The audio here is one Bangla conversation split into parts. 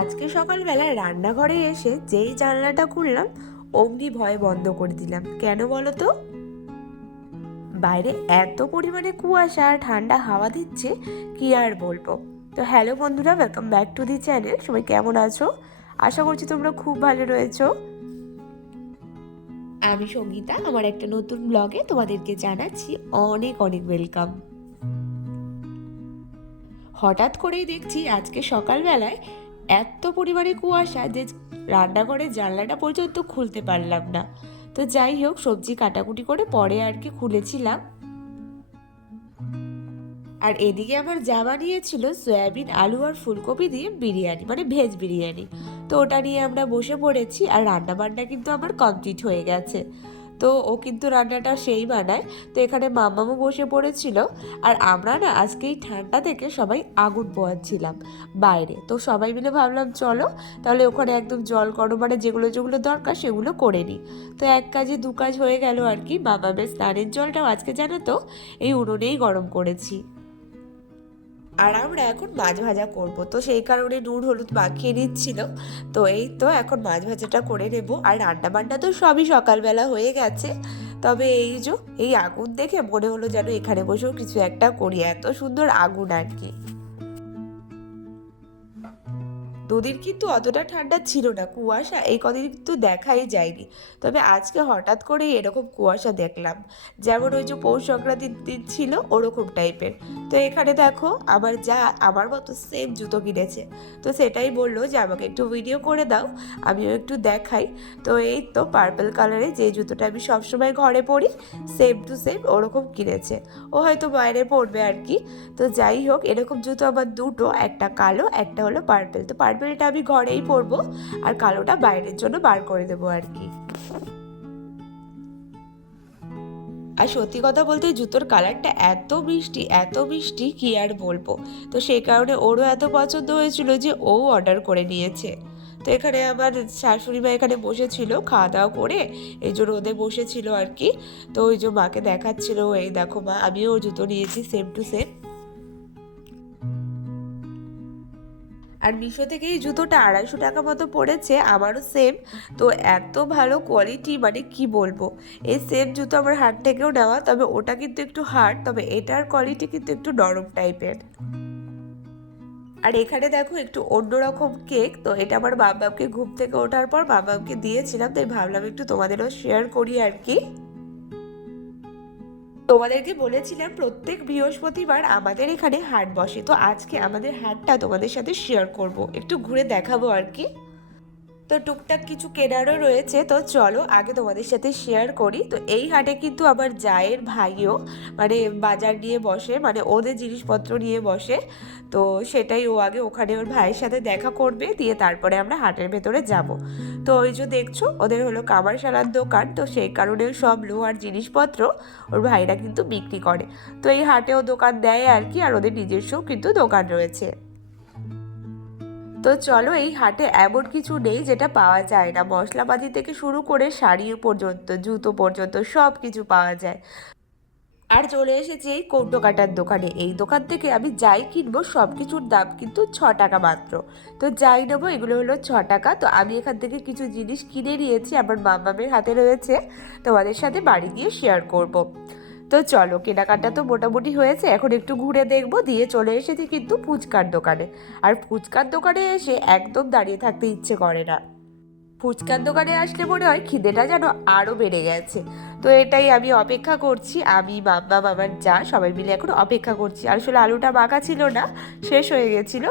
আজকে সকালবেলা রান্নাঘরে এসে যেই জানলাটা খুললাম অমনি ভয়ে বন্ধ করে দিলাম। কেন বলো তো? বাইরে এত পরিমাণে কুয়াশা আর ঠান্ডা হাওয়া দিচ্ছে, কি আর বলবো। তো হ্যালো বন্ধুরা, welcome back to the channel. সবাই কেমন আছো? আশা করছি তোমরা খুব ভালো রয়েছো। আমি সঙ্গীতা, আমার একটা নতুন ব্লগে তোমাদেরকে জানাচ্ছি অনেক অনেক ওয়েলকাম। হঠাৎ করেই দেখছি আজকে সকালবেলায় এত পরিমাণে কুয়াশা যে রান্নাঘরের জানলাটা পর্যন্ত খুলতে পারলাম না। তো যাই হোক, সবজি কাটাকুটি করে পরে আর কি খুলেছিলাম। আর এদিকে আমার যা বানিয়েছিল সয়াবিন আলু আর ফুলকপি দিয়ে বিরিয়ানি, মানে ভেজ বিরিয়ানি। তো ওটা নিয়ে আমরা বসে পড়েছি, আর রান্না বান্না কিন্তু আমার কমপ্লিট হয়ে গেছে। তো ও কিন্তু রান্নাটা সেই বানায়। তো এখানে মাম্মামও বসে পড়েছিল। আর আমরা না আজকে এই ঠান্ডা থেকে সবাই আগুন পোয়াচ্ছিলাম বাইরে। তো সবাই মিলে ভাবলাম চলো তাহলে ওখানে একদম জল গরম, মানে যেগুলো যেগুলো দরকার সেগুলো করে নিই। তো এক কাজে দু কাজ হয়ে গেল আর কি। মামামের স্নানের জলটাও আজকে জানো তো এই উনুনেই গরম করেছি। আর আমরা এখন মাছ ভাজা করব, তো সেই কারণে নুন হলুদ মাখিয়ে নিচ্ছিল। তো এই তো এখন মাছ ভাজাটা করে নেব। আর রান্না বান্না তো সবই সকালবেলা হয়ে গেছে। তবে এই আগুন দেখে মনে হলো যেন এখানে বসেও কিছু একটা করি, এত সুন্দর আগুন আর কি। দুদিন কিন্তু অতটা ঠান্ডা ছিল না, কুয়াশা এই কদিন কিন্তু দেখাই যায়নি। তবে আজকে হঠাৎ করেই এরকম কুয়াশা দেখলাম, যেমন ওই যে পৌষ সংক্রান্তির দিন ছিল ওরকম টাইপের। তো এখানে দেখো আমার যা আমার মতো সেম জুতো কিনেছে। তো সেটাই বললো যে আমাকে একটু ভিডিও করে দাও, আমিও একটু দেখাই। তো এই তো পার্পল কালারে যে জুতোটা আমি সবসময় ঘরে পরি, সেম টু সেম ওরকম কিনেছে। ও হয়তো বাইরে পরবে আর কি। তো যাই হোক, এরকম জুতো আমার দুটো, একটা কালো একটা হলো পার্পেল। তো পার্পেলটা আমি ঘরেই পরবো, আর কালোটা বাইরের জন্য বার করে দেবো আর কি। আর সত্যি কথা বলতে জুতোর কালারটা এত মিষ্টি এত মিষ্টি, কি আর বলবো। তো সেই কারণে ওরও এত পছন্দ হয়েছিল যে ও অর্ডার করে নিয়েছে। তো এখানে আমার শাশুড়ি মা এখানে বসেছিল খাওয়া দাওয়া করে, এই যে রোদে বসেছিল আর কি। তো ওই যে মাকে দেখাচ্ছিল, এই দেখো মা আমিও জুতো নিয়েছি সেম টু সেম। আর মিশো থেকে এই জুতোটা 250 টাকা মতো পড়েছে, আমারও সেম। তো এত ভালো কোয়ালিটি, মানে কি বলবো। এই সেম জুতো আমার হাট থেকেও নেওয়া, তবে ওটা কিন্তু একটু হার্ড, তবে এটার কোয়ালিটি কিন্তু একটু নরম টাইপের। আর এখানে দেখো একটু অন্যরকম কেক। তো এটা আমার বাবাকে ঘুম থেকে ওঠার পর বাবাকে দিয়েছিলাম, তাই ভাবলাম একটু তোমাদেরও শেয়ার করি আর কি। তোমাদেরকে বলেছিলাম প্রত্যেক বৃহস্পতিবার আমাদের এখানে হাট বসে। তো আজকে আমাদের হাটটা তোমাদের সাথে শেয়ার করব, একটু ঘুরে দেখাবো আর কি। তো টুকটাক কিছু কেনারও রয়েছে, তো চলো আগে তোমাদের সাথে শেয়ার করি। তো এই হাটে কিন্তু আমার জায়ের ভাইও মানে বাজার নিয়ে বসে, মানে ওদের জিনিসপত্র নিয়ে বসে। তো সেটাই ও আগে ওখানে ওর ভাইয়ের সাথে দেখা করবে, দিয়ে তারপরে আমরা হাটের ভেতরে যাব। তো ওই যে দেখছো ওদের হলো কামারশালার দোকান, তো সেই কারণে সব লোহার জিনিসপত্র ওর ভাইরা কিন্তু বিক্রি করে। তো এই হাটেও দোকান দেয় আর কি, আর ওদের নিজস্বও কিন্তু দোকান রয়েছে। তো চলো, এই হাটে এমন কিছু নেই যেটা পাওয়া যায় না। মশলাপাতি থেকে শুরু করে শাড়ি পর্যন্ত, জুতো পর্যন্ত সব কিছু পাওয়া যায়। আর চলে এসেছি এই কৌটো কাটার দোকানে। এই দোকান থেকে আমি যাই কিনবো সব কিছুর দাম কিন্তু 6 টাকা মাত্র। তো যাই নেবো এগুলো হলো 6 টাকা। তো আমি এখান থেকে কিছু জিনিস কিনে নিয়েছি, আমার মামামের হাতে রয়েছে, তোমাদের সাথে বাড়ি গিয়ে শেয়ার করব। তো চলো, কেনাকাটা তো মোটামুটি হয়েছে, এখন একটু ঘুরে দেখবো। দিয়ে চলে এসেছি কিন্তু ফুচকার দোকানে। আর ফুচকার দোকানে এসে একদম দাঁড়িয়ে থাকতে ইচ্ছে করে না। ফুচকার দোকানে আসলে মনে হয় খিদেটা যেন আরো বেড়ে গেছে। তো এটাই আমি অপেক্ষা করছি, আমি মাম্মা মামার যা সবাই মিলে এখন অপেক্ষা করছি। আসলে আলুটা মাখা ছিল না, শেষ হয়ে গেছিল।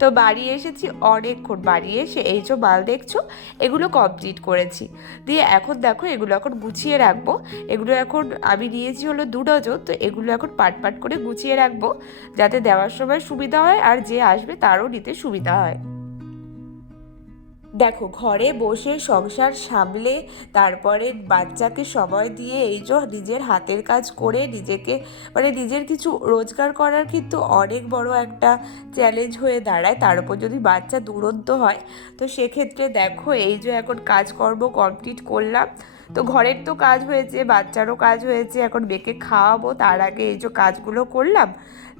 তো বাড়ি এসেছি অনেকক্ষণ, বাড়ি এসে এই যে মাল দেখছো এগুলো কমপ্লিট করেছি। দিয়ে এখন দেখো এগুলো এখন গুছিয়ে রাখবো। এগুলো এখন আমি নিয়েছি হলো 2 ডজন। তো এগুলো এখন পাট পাট করে গুছিয়ে রাখবো, যাতে দেওয়ার সময় সুবিধা হয় আর যে আসবে তারও নিতে সুবিধা হয়। দেখো, ঘরে বসে সংসার সামলে তারপরে বাচ্চাকে সময় দিয়ে এই যে নিজের হাতের কাজ করে নিজেকে, মানে নিজের কিছু রোজগার করার কিন্তু অনেক বড় একটা চ্যালেঞ্জ হয়ে দাঁড়ায়। তার উপর যদি বাচ্চা দুরন্ত হয়, তো সেক্ষেত্রে দেখো এই যে এখন কাজকর্ম কমপ্লিট করলাম। তো ঘরের তো কাজ হয়েছে, বাচ্চারও কাজ হয়েছে, এখন মেয়েকে খাওয়াবো, তার আগে এই যে কাজগুলো করলাম।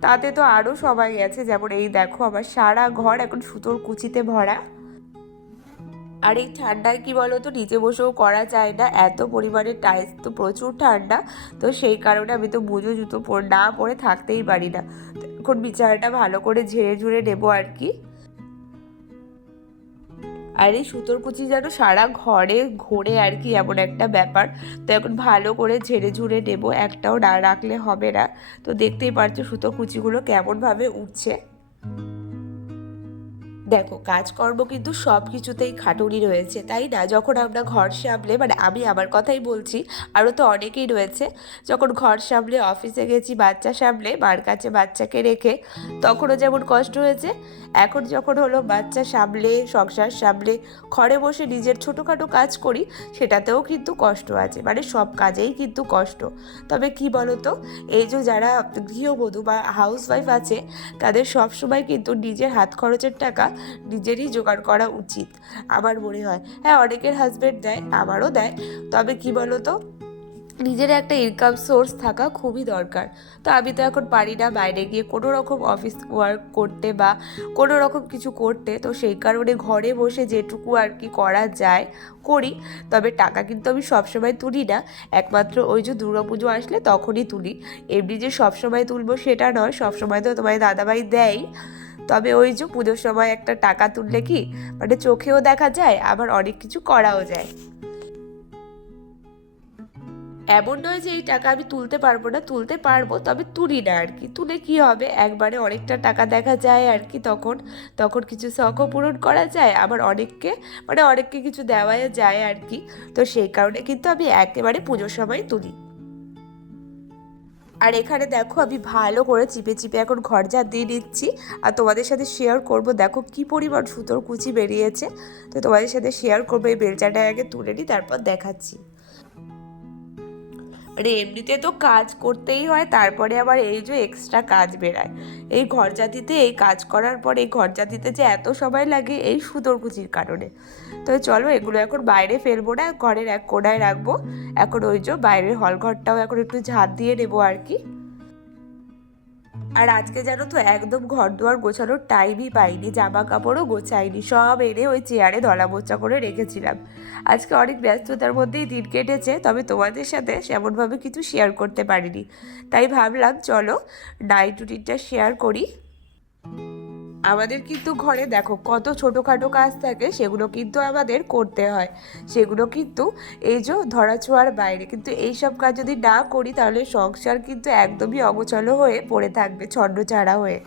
তাতে তো আরও সময় গেছে। যেমন এই দেখো আমার সারা ঘর এখন সুতোর কুচিতে ভরা। আর এই ঠান্ডায় কি বলো তো, নিচে বসেও করা যায় না, এত পরিমাণে টাইলস তো প্রচুর ঠান্ডা। তো সেই কারণে আমি তো মোজো জুতো না পরে থাকতেই পারি না। এখন বিছানাটা ভালো করে ঝেড়ে ঝুড়ে নেবো আর কি। আর এই সুতোর কুচি যেন সারা ঘরে ঘোরে আর কি, এমন একটা ব্যাপার। তো এখন ভালো করে ঝেড়ে ঝুড়ে নেবো, একটাও না রাখলে হবে না। তো দেখতেই পারছো সুতো কুচিগুলো কেমনভাবে উঠছে। দেখো কাজকর্ম কিন্তু সব কিছুতেই খাটুনি রয়েছে, তাই না? যখন আমরা ঘর সামলে, মানে আমি আমার কথাই বলছি, আরও তো অনেকেই রয়েছে, যখন ঘর সামলে অফিসে গেছি, বাচ্চা সামলে, মার কাছে বাচ্চাকে রেখে, তখনও যেমন কষ্ট হয়েছে, এখন যখন হলো বাচ্চা সামলে, সংসার সামলে, ঘরে বসে নিজের ছোটোখাটো কাজ করি, সেটাতেও কিন্তু কষ্ট আছে, মানে সব কাজেই কিন্তু কষ্ট। তবে কি বলো তো, এই যে যারা গৃহবধূ বা হাউসওয়াইফ আছে, তাদের সবসময় কিন্তু নিজের হাত খরচের টাকা নিজেরই জোগাড় করা উচিত আমার মনে হয়। হ্যাঁ, অনেকের হাজবেন্ড দেয়, আমারও দেয়, তবে কি বলো তো, নিজের একটা ইনকাম সোর্স থাকা খুবই দরকার। তো আমি তো এখন পারি না বাইরে গিয়ে কোনো রকম অফিস ওয়ার্ক করতে বা কোনো রকম কিছু করতে, তো সেই কারণে ঘরে বসে যেটুকু আর কি করা যায় করি। তবে টাকা কিন্তু আমি সবসময় তুলি না, একমাত্র ওই যে দুর্গাপুজো আসলে তখনই তুলি। এমনি যে সবসময় তুলবো সেটা নয়, সবসময় তো তোমার দাদাভাই দেয়। তবে ওই যে পুজোর সময় একটা টাকা তুললে কি, মানে চোখেও দেখা যায়, আবার অনেক কিছু করাও যায়। এমন নয় যে এই টাকা আমি তুলতে পারবো না, তুলতে পারবো, তবে তুলি না আর কি। তুলে কি হবে, একবারে অনেকটা টাকা দেখা যায় আর কি। তখন তখন কিছু শখও পূরণ করা যায়, আবার অনেককে, মানে অনেককে কিছু দেওয়া যায় আর কি। তো সেই কারণে কিন্তু আমি একেবারে পুজোর সময় তুলি। আর এখানে দেখো আমি ভালো করে চিপে চিপে এখন ঘর ঝাড় দিয়ে নিচ্ছি, আর তোমাদের সাথে শেয়ার করব দেখো কি পরিমাণ সুতোর কুচি বেরিয়েছে। তো তোমাদের সাথে শেয়ার করবো, এই বেলচাটা আগে তুলে নিই, তারপর দেখাচ্ছি। মানে এমনিতে তো কাজ করতেই হয়, তারপরে আবার এই যে এক্সট্রা কাজ বেরায়। এই ঘরজাতিতে, এই কাজ করার পর এই ঘরজাতিতে যে এত সময় লাগে এই সুতোর কুচির কারণে। তো চলো এগুলো এখন বাইরে ফেলবো না, ঘরের এক কোণায় রাখবো। এখন ওই যে বাইরের হল ঘরটাও এখন একটু ঝাড় দিয়ে নেবো আর কি। আর আজকে জানো তো একদম ঘর দুয়ার গোছানোর টাইমই পাইনি, জামা কাপড়ও গোছাইনি, সব এনে ওই চেয়ারে দলা মোচা করে রেখেছিলাম। আজকে অনেক ব্যস্ততার মধ্যেই দিন কেটেছে, তবে তোমাদের সাথে সেমনভাবে কিছু শেয়ার করতে পারিনি। তাই ভাবলাম চলো নাইট রুটিনটা শেয়ার করি। আমাদের কিন্তু ঘরে দেখো কত ছোটোখাটো কাজ থাকে, সেগুলো কিন্তু আমাদের করতে হয়। সেগুলো কিন্তু এই যে ধরাছোঁয়ার বাইরে, কিন্তু এইসব কাজ যদি না করি তাহলে সংসার কিন্তু একদমই অগোছালো হয়ে পড়ে থাকবে, ছন্নছাড়া হয়ে।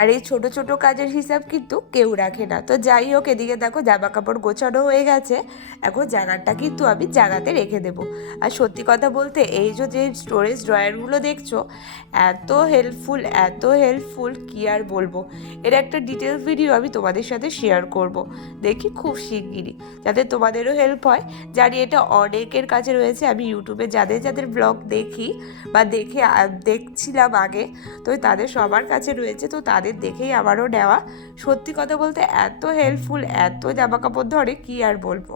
আর এই ছোট ছোট কাজের হিসাব কিন্তু কেউ রাখে না। তো যাই হোক, এদিকে দেখো জামা কাপড় গোছানো হয়ে গেছে, এখন জায়গাটা কিন্তু আমি জায়গাতে রেখে দেবো। আর সত্যি কথা বলতে এই যে স্টোরেজ ড্রয়ারগুলো দেখছো, এত হেল্পফুল, এত হেল্পফুল, কি আর বলবো। এর একটা ডিটেলস ভিডিও আমি তোমাদের সাথে শেয়ার করব, দেখি খুব শিগগিরই, যাতে তোমাদেরও হেল্প হয়। জানি এটা অনেকের কাছে রয়েছে, আমি ইউটিউবে যাদের যাদের ব্লগ দেখি বা দেখছিলাম আগে, তো তাদের সবার কাছে রয়েছে, তো তাদের দেখেই আমারও নেওয়া। সত্যি কথা বলতে এত হেল্পফুল, এত জামা কাপড় ধরে কি আর বলবো।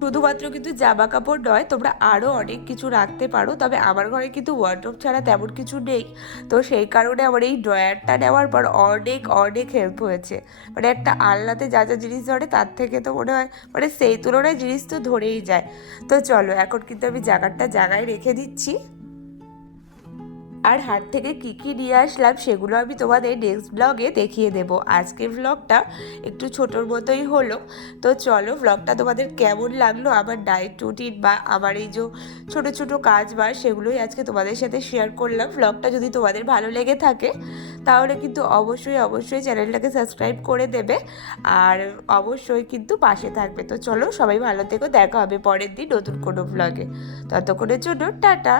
শুধুমাত্র কিন্তু জামা কাপড় নয়, তোমরা আরও অনেক কিছু রাখতে পারো, তবে আমার ঘরে কিন্তু ওয়ার্ডরোব ছাড়া তেমন কিছু নেই। তো সেই কারণে আমার এই ড্রয়ারটা নেওয়ার পর অনেক অনেক হেল্প হয়েছে। মানে একটা আলনাতে যা যা জিনিস ধরে তার থেকে তো মনে হয়, মানে সেই তুলনায় জিনিস তো ধরেই যায়। তো চলো এখন কিন্তু আমি জায়গাটা জায়গায় রেখে দিচ্ছি। আর হাট থেকে কী কী নিয়ে আসলাম সেগুলো আমি তোমাদের নেক্সট ব্লগে দেখিয়ে দেব। আজকের ব্লগটা একটু ছোটোর মতোই হলো। তো চলো ব্লগটা তোমাদের কেমন লাগলো, আমার নাইট রুটিন বা আমার এই যে ছোটো ছোটো কাজ বা সেগুলোই আজকে তোমাদের সাথে শেয়ার করলাম। ব্লগটা যদি তোমাদের ভালো লেগে থাকে তাহলে কিন্তু অবশ্যই অবশ্যই চ্যানেলটাকে সাবস্ক্রাইব করে দেবে, আর অবশ্যই কিন্তু পাশে থাকবে। তো চলো সবাই ভালো থেকো, দেখা হবে পরের দিন নতুন কোনো ব্লগে। ততক্ষণের জন্য টাটা।